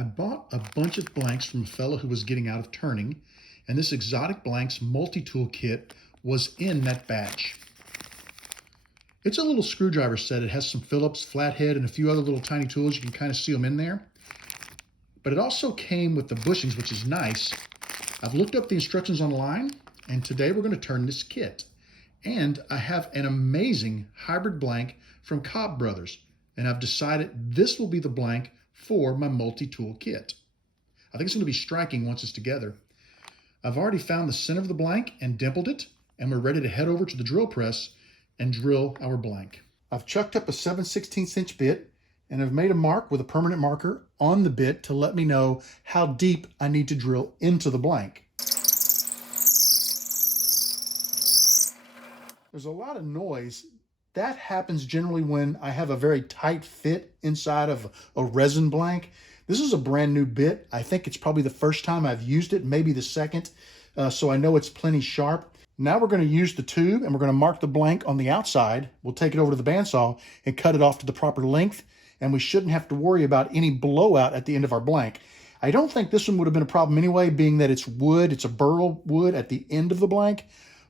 I bought a bunch of blanks from a fellow who was getting out of turning, and this Exotic Blanks multi-tool kit was in that batch. It's a little screwdriver set. It has some Phillips, flathead, and a few other little tiny tools. You can kind of see them in there. But it also came with the bushings, which is nice. I've looked up the instructions online, and today we're going to turn this kit. And I have an amazing hybrid blank from Cobb Brothers, and I've decided this will be the blank for my multi-tool kit. I think it's going to be striking once it's together. I've already found the center of the blank and dimpled it, and we're ready to head over to the drill press and drill our blank. I've chucked up a 7/16 inch bit, and I've made a mark with a permanent marker on the bit to let me know how deep I need to drill into the blank. There's a lot of noise. That happens generally when I have a very tight fit inside of a resin blank. This is a brand new bit. I think it's probably the first time I've used it, maybe the second, so I know it's plenty sharp. Now we're going to use the tube and we're going to mark the blank on the outside. We'll take it over to the bandsaw and cut it off to the proper length, and we shouldn't have to worry about any blowout at the end of our blank. I don't think this one would have been a problem anyway, being that it's wood, it's a burl wood at the end of the blank.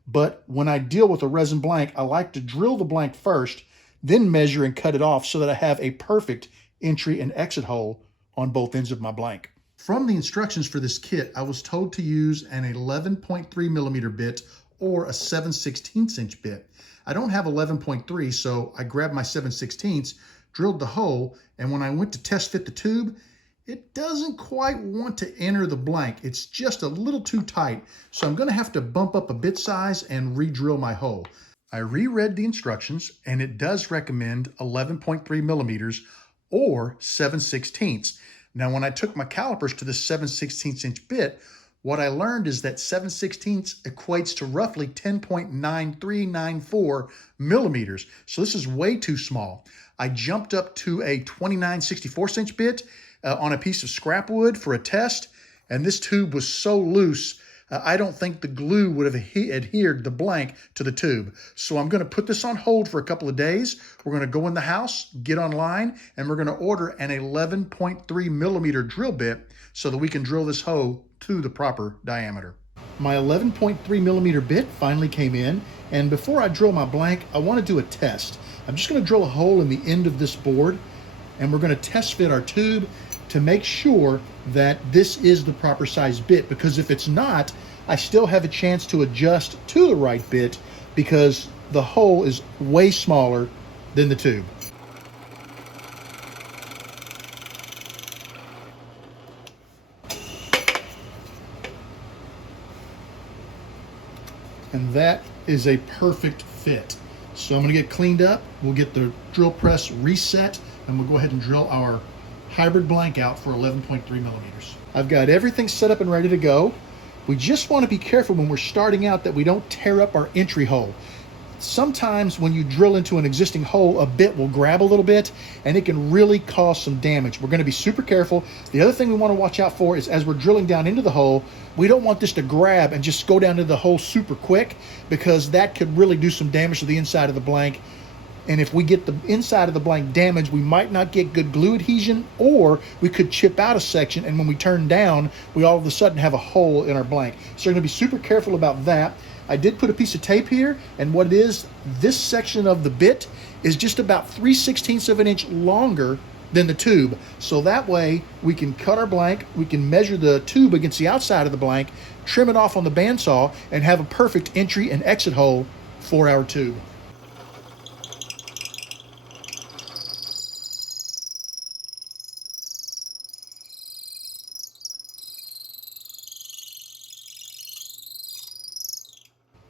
But when I deal with a resin blank, I like to drill the blank first, then measure and cut it off so that I have a perfect entry and exit hole on both ends of my blank. From the instructions for this kit, I was told to use an 11.3 millimeter bit or a 7/16 inch bit. I don't have 11.3, so I grabbed my 7/16, drilled the hole, and when I went to test fit the tube, it doesn't quite want to enter the blank. It's just a little too tight, so I'm gonna have to bump up a bit size and re-drill my hole. I reread the instructions, and it does recommend 11.3 millimeters or 7/16. Now, when I took my calipers to the 7/16 inch bit, what I learned is that 7/16 equates to roughly 10.9394 millimeters. So this is way too small. I jumped up to a 29/64 inch bit on a piece of scrap wood for a test, and this tube was so loose, I don't think the glue would have adhered the blank to the tube. So I'm going to put this on hold for a couple of days. We're going to go in the house, get online, and we're going to order an 11.3 millimeter drill bit so that we can drill this hole to the proper diameter. My 11.3 millimeter bit finally came in, and before I drill my blank, I want to do a test. I'm just going to drill a hole in the end of this board, and we're going to test fit our tube to make sure that this is the proper size bit, because if it's not, I still have a chance to adjust to the right bit because the hole is way smaller than the tube. And that is a perfect fit. So I'm going to get cleaned up, we'll get the drill press reset, and we'll go ahead and drill our hybrid blank out for 11.3 millimeters. I've got everything set up and ready to go. We just want to be careful when we're starting out that we don't tear up our entry hole. Sometimes when you drill into an existing hole, a bit will grab a little bit and it can really cause some damage. We're going to be super careful. The other thing we want to watch out for is as we're drilling down into the hole, we don't want this to grab and just go down into the hole super quick, because that could really do some damage to the inside of the blank. And if we get the inside of the blank damaged, we might not get good glue adhesion, or we could chip out a section, and when we turn down, we all of a sudden have a hole in our blank. So we're going to be super careful about that. I did put a piece of tape here, and what it is, this section of the bit is just about 3/16 of an inch longer than the tube. So that way we can cut our blank, we can measure the tube against the outside of the blank, trim it off on the bandsaw, and have a perfect entry and exit hole for our tube.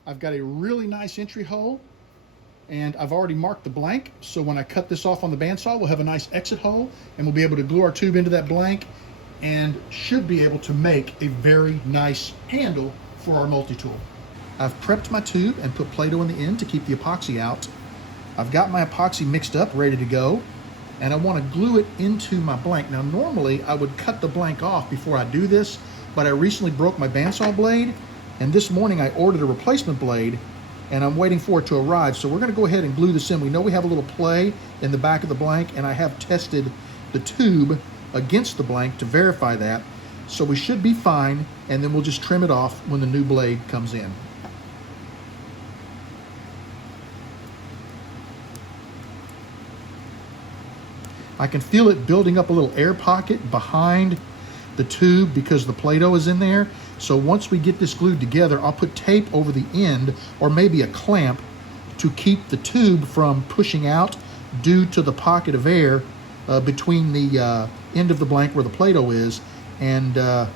I've got a really nice entry hole, and I've already marked the blank, so when I cut this off on the bandsaw, we'll have a nice exit hole, and we'll be able to glue our tube into that blank and should be able to make a very nice handle for our multi-tool. I've prepped my tube and put Play-Doh in the end to keep the epoxy out. I've got my epoxy mixed up, ready to go, and I want to glue it into my blank. Now, normally I would cut the blank off before I do this, but I recently broke my bandsaw blade, and this morning I ordered a replacement blade, and I'm waiting for it to arrive. So we're going to go ahead and glue this in. We know we have a little play in the back of the blank, and I have tested the tube against the blank to verify that. So we should be fine, and then we'll just trim it off when the new blade comes in. I can feel it building up a little air pocket behind the tube because the Play-Doh is in there. So once we get this glued together, I'll put tape over the end, or maybe a clamp, to keep the tube from pushing out due to the pocket of air between the end of the blank where the Play-Doh is and the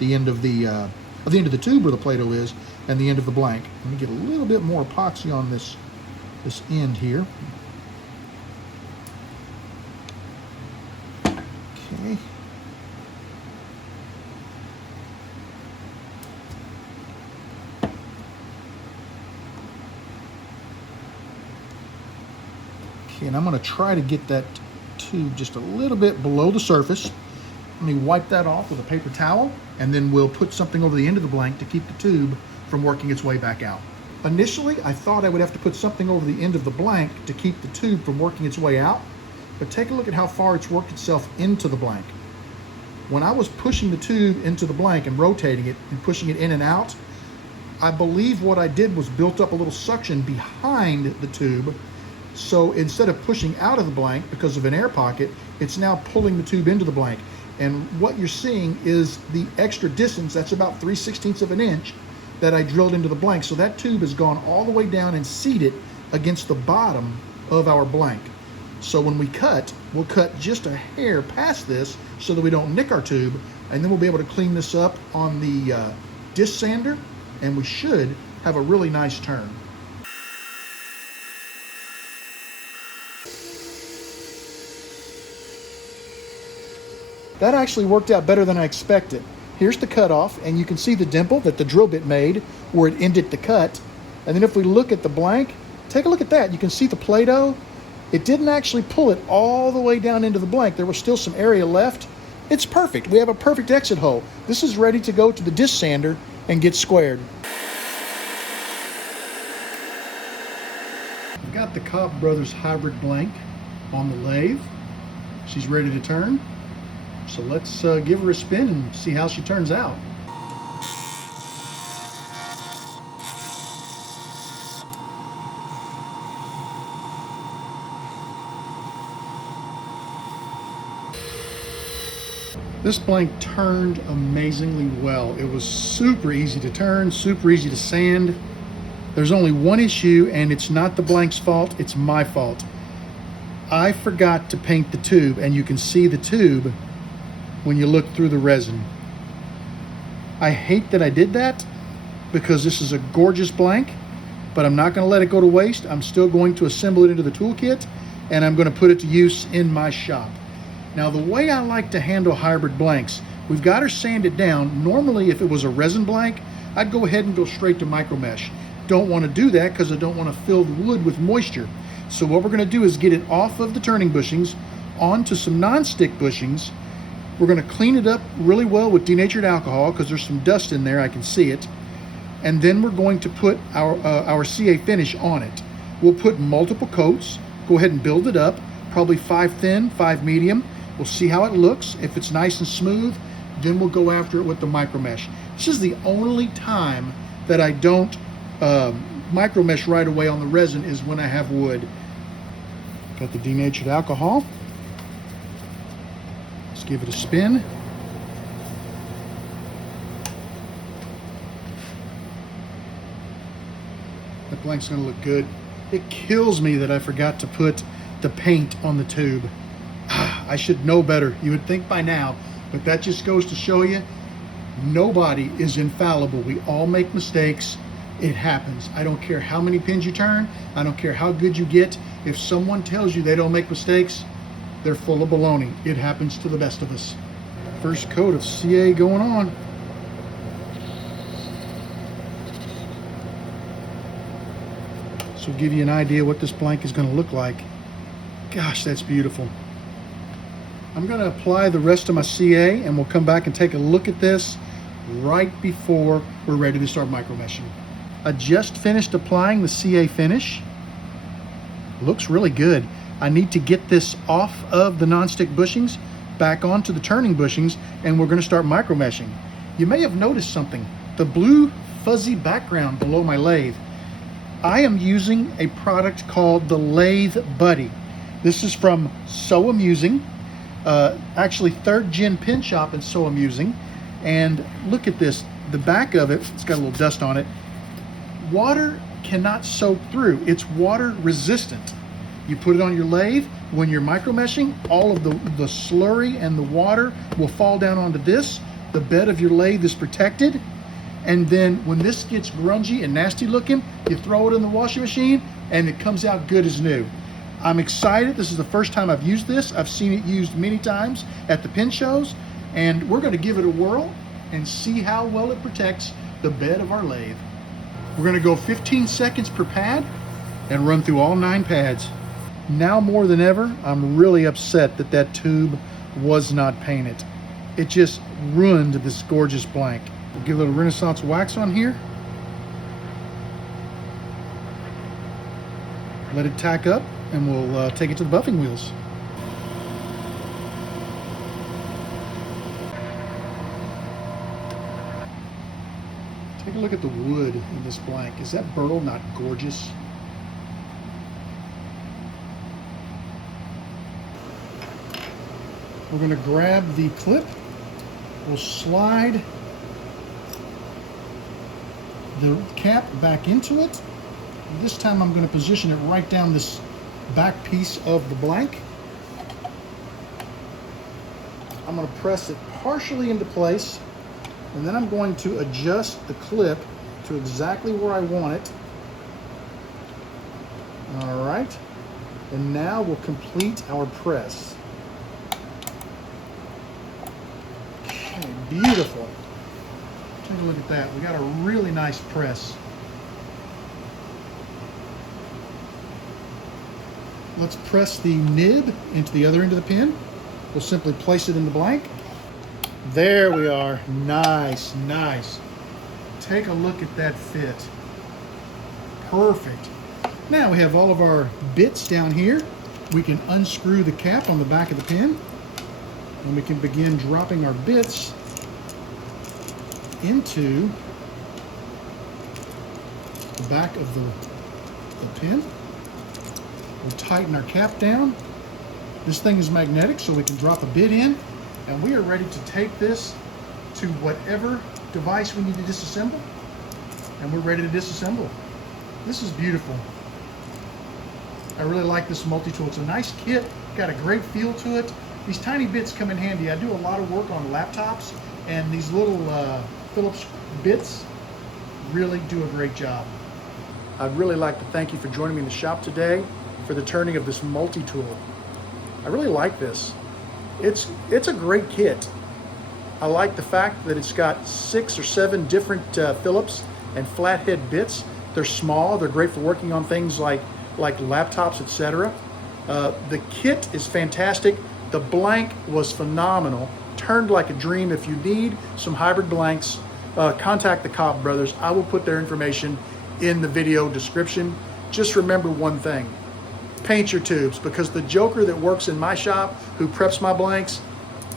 end of the tube where the Play-Doh is and the end of the blank. Let me get a little bit more epoxy on this end here. Okay. Okay, and I'm going to try to get that tube just a little bit below the surface. Let me wipe that off with a paper towel, and then we'll put something over the end of the blank to keep the tube from working its way back out. Initially, I thought I would have to put something over the end of the blank to keep the tube from working its way out, but take a look at how far it's worked itself into the blank. When I was pushing the tube into the blank and rotating it and pushing it in and out, I believe what I did was built up a little suction behind the tube. So instead of pushing out of the blank because of an air pocket, it's now pulling the tube into the blank. And what you're seeing is the extra distance, that's about 3/16 of an inch, that I drilled into the blank. So that tube has gone all the way down and seated against the bottom of our blank. So when we cut, we'll cut just a hair past this so that we don't nick our tube, and then we'll be able to clean this up on the disc sander, and we should have a really nice turn. That actually worked out better than I expected. Here's the cutoff, and you can see the dimple that the drill bit made where it ended the cut. And then if we look at the blank, take a look at that. You can see the Play-Doh. It didn't actually pull it all the way down into the blank. There was still some area left. It's perfect. We have a perfect exit hole. This is ready to go to the disc sander and get squared. I've got the Cobb Brothers hybrid blank on the lathe. She's ready to turn. So let's give her a spin and see how she turns out. This blank turned amazingly well. It was super easy to turn, super easy to sand. There's only one issue, and it's not the blank's fault, it's my fault. I forgot to paint the tube, and you can see the tube when you look through the resin. I hate that I did that because this is a gorgeous blank, but I'm not going to let it go to waste. I'm still going to assemble it into the toolkit, and I'm going to put it to use in my shop. Now, the way I like to handle hybrid blanks, we've got her sanded down. Normally, if it was a resin blank, I'd go ahead and go straight to micromesh. Don't want to do that because I don't want to fill the wood with moisture. So what we're going to do is get it off of the turning bushings onto some non-stick bushings. We're going to clean it up really well with denatured alcohol because there's some dust in there, I can see it. And then we're going to put our CA finish on it. We'll put multiple coats, go ahead and build it up, probably 5 thin, 5 medium. We'll see how it looks. If it's nice and smooth, then we'll go after it with the micromesh. This is the only time that I don't micromesh right away on the resin is when I have wood. Got the denatured alcohol. Let's give it a spin. That blank's gonna look good. It kills me that I forgot to put the paint on the tube. I should know better. You would think by now, but that just goes to show you, nobody is infallible. We all make mistakes. It happens. I don't care how many pins you turn. I don't care how good you get. If someone tells you they don't make mistakes, they're full of baloney. It happens to the best of us. First coat of CA going on. So give you an idea what this blank is going to look like. Gosh, that's beautiful. I'm going to apply the rest of my CA, and we'll come back and take a look at this right before we're ready to start micromeshing. I just finished applying the CA finish. Looks really good. I need to get this off of the non-stick bushings back onto the turning bushings, and we're going to start micro meshing. You may have noticed something. The blue fuzzy background below my lathe. I am using a product called the Lathe Buddy. This is from So Amusing, actually 3rd Gen Pin Shop in So Amusing. And look at this, the back of it, it's got a little dust on it. Water cannot soak through, it's water resistant. You put it on your lathe, when you're micro meshing, all of the slurry and the water will fall down onto this. The bed of your lathe is protected. And then when this gets grungy and nasty looking, you throw it in the washing machine and it comes out good as new. I'm excited. This is the first time I've used this. I've seen it used many times at the pin shows, and we're going to give it a whirl and see how well it protects the bed of our lathe. We're going to go 15 seconds per pad and run through all 9 pads. Now more than ever, I'm really upset that that tube was not painted. It just ruined this gorgeous blank. We'll give a little Renaissance wax on here. Let it tack up, and we'll take it to the buffing wheels. Take a look at the wood in this blank. Is that burl not gorgeous? We're going to grab the clip. We'll slide the cap back into it. This time I'm going to position it right down this back piece of the blank. I'm going to press it partially into place, and then I'm going to adjust the clip to exactly where I want it. All right, and now we'll complete our press. Okay, beautiful. Take a look at that. We got a really nice press. Let's press the nib into the other end of the pin. We'll simply place it in the blank. There we are. Nice, nice. Take a look at that fit. Perfect. Now we have all of our bits down here. We can unscrew the cap on the back of the pin, and we can begin dropping our bits into the back of the pin. We'll tighten our cap down. This thing is magnetic, so we can drop a bit in, and we are ready to take this to whatever device we need to disassemble, and we're ready to disassemble. This is beautiful. I really like this multi-tool. It's a nice kit, got a great feel to it. These tiny bits come in handy. I do a lot of work on laptops, and these little Phillips bits really do a great job. I'd really like to thank you for joining me in the shop today for the turning of this multi-tool. I really like this. It's a great kit. I like the fact that it's got 6 or 7 different Phillips and flathead bits. They're small, they're great for working on things like laptops, etc. The kit is fantastic. The blank was phenomenal. Turned like a dream. If you need some hybrid blanks, contact the Cobb brothers. I will put their information in the video description. Just remember one thing. Paint your tubes, because the joker that works in my shop who preps my blanks,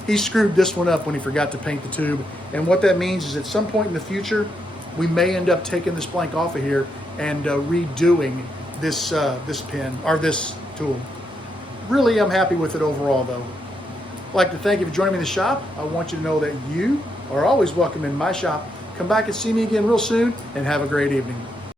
he screwed this one up when he forgot to paint the tube. And what that means is at some point in the future, we may end up taking this blank off of here and redoing this pin or this tool. Really, I'm happy with it overall though. I'd like to thank you for joining me in the shop. I want you to know that you are always welcome in my shop. Come back and see me again real soon, and have a great evening.